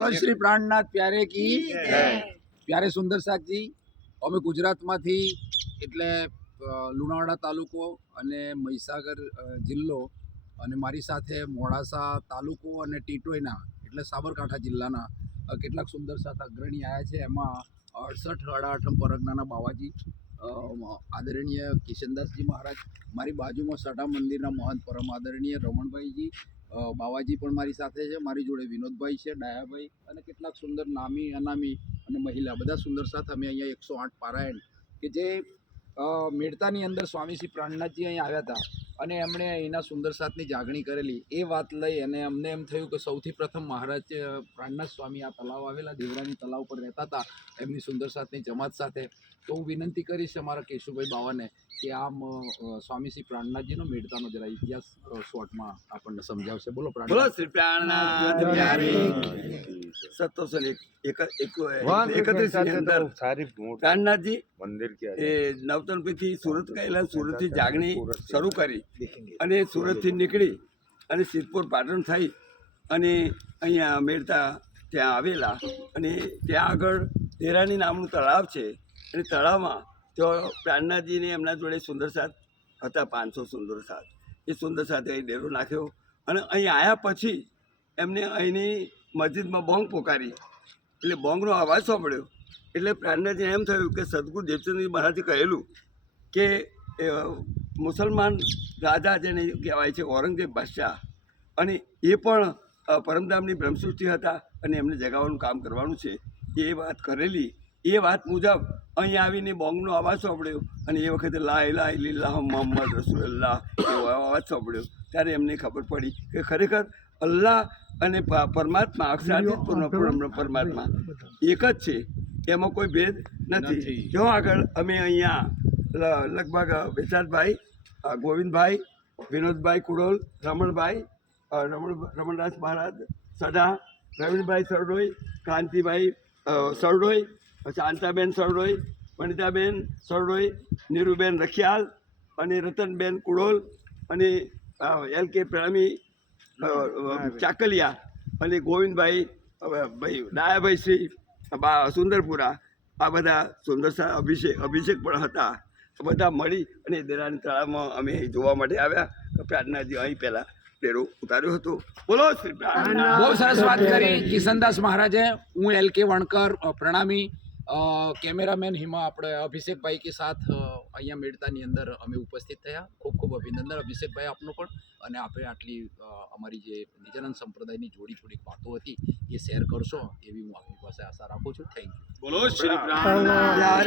શ્રી પ્રાણનાથ પ્યારે કી પ્યારે સુંદર સાગજી અમે ગુજરાતમાંથી એટલે લુણાવાડા તાલુકો અને મહીસાગર જિલ્લો અને મારી સાથે મોડાસા તાલુકો અને ટીટોઈના એટલે સાબરકાંઠા જિલ્લાના કેટલાક સુંદર સાથ અગ્રણી આવ્યા છે। એમાં 68 પરગનાના બાવાજી આદરણીય કિશનદાસજી મહારાજ, મારી બાજુમાં સટા મંદિરના મહંત પરમ આદરણીય રમણભાઈજી બાવાજી પણ મારી સાથે છે। મારી જોડે વિનોદભાઈ છે, ડાયાભાઈ અને કેટલાક સુંદર નામી અનામી અને મહિલા બધા સુંદર સાથ અમે અહીંયા 108 પારાયણ કે જે મેળતાની અંદર સ્વામી શ્રી પ્રાણનાથજી અહીં આવ્યા હતા અને એમણે અહીંના સુંદર સાથની જાગણી કરેલી એ વાત લઈ અને અમને એમ થયું કે સૌથી પ્રથમ મહારાજ પ્રાણનાથ સ્વામી આ તલાવ આવેલા દેવરાની તલાવ પર રહેતા હતા એમની સુંદર સાથની જમાત સાથે। તો હું વિનંતી કરીશ અમારા કેશુભાઈ બાવાને કે આમ સ્વામી શ્રી પ્રાણનાથજીનો મેળતાનો જરા ઇતિહાસ શોર્ટમાં આપણને સમજાવશે। બોલો શ્રી પ્રાણનાથ પ્રાણનાથજી મંદિર એ નવતનપીથી સુરત ગયેલા, સુરતથી જાગણી શરૂ કરી અને સુરતથી નીકળી અને સિદ્ધપુર પાટણ થઈ અને અહીંયા મેળતા ત્યાં આવેલા અને ત્યાં આગળ તેરાની નામનું તળાવ છે અને તળાવમાં તો પ્રાણનાથજીને એમના જોડે સુંદર સાથ હતા, 500 સુંદર સાથ। એ સુંદર સાથે અહીં ડેરો નાખ્યો અને અહીં આવ્યા પછી એમને અહીંની મસ્જિદમાં બોંગ પોકારી એટલે બોંગનો અવાજ સાંભળ્યો એટલે પ્રાણનાથજીને એમ થયું કે સદગુરુ દેવચંદજી મહારાજે કહેલું કે મુસલમાન રાજા જેને કહેવાય છે ઔરંગઝેબ બાદશાહ, અને એ પણ પરમધામની બ્રહ્મસૃષ્ટિ હતા અને એમને જગાવવાનું કામ કરવાનું છે એ વાત કરેલી। એ વાત મુજબ અહીં આવીને બોંગનો અવાજ સાંભળ્યો અને એ વખતે લા ઇલાહા ઇલ્લલ્લાહ મુહમ્મદ રસૂલુલ્લાહ એવો અવાજ સાંભળ્યો ત્યારે એમને ખબર પડી કે ખરેખર અલ્લાહ અને પરમાત્મા અક્ષરાતીત પરમાત્મા એક જ છે, એમાં કોઈ ભેદ નથી। જો આગળ અમે અહીંયા લગભગ વિશાલભાઈ, ગોવિંદભાઈ, વિનોદભાઈ કુડોલ, રમણદાસ મહારાજ સડા, રવિન્દ્રભાઈ સરડોઈ, કાંતિભાઈ સરડોઈ, શાંતાબેન સરડોઈ, વનિતાબેન સરડોઈ, નીરુબેન રખિયાલ અને રતનબેન કુડોલ અને એલ કે પ્રેમી ચાકલિયા અને ગોવિંદભાઈ ભાઈ ડાયાભાઈ શ્રી સુંદરપુરા, આ બધા સુંદર અભિષેક પણ હતા। બધા મળી અને દેરાની તળાવમાં અમે જોવા માટે આવ્યા। પ્રાર્થનાજી અહીં પહેલાં ડેરો ઉતાર્યો હતો। બોલો શ્રી પ્રાર્થના। બહુ સરસ વાત કરી કિશનદાસ મહારાજે। હું એલ કે વણકર પ્રણામી, કેમેરામેન હિમા આપણે અભિષેકભાઈ કે સાથ અહીંયા મેળતાની અંદર અમે ઉપસ્થિત થયા। ખૂબ ખૂબ અભિનંદન અભિષેકભાઈ આપનો પણ, અને આપણે આટલી અમારી જે નિજાનંદ સંપ્રદાયની જોડી થોડીક વાતો હતી એ શેર કરશો એવી હું આપની પાસે આશા રાખું છું। Thank you. બોલો શ્રી પ્રાણનાથ।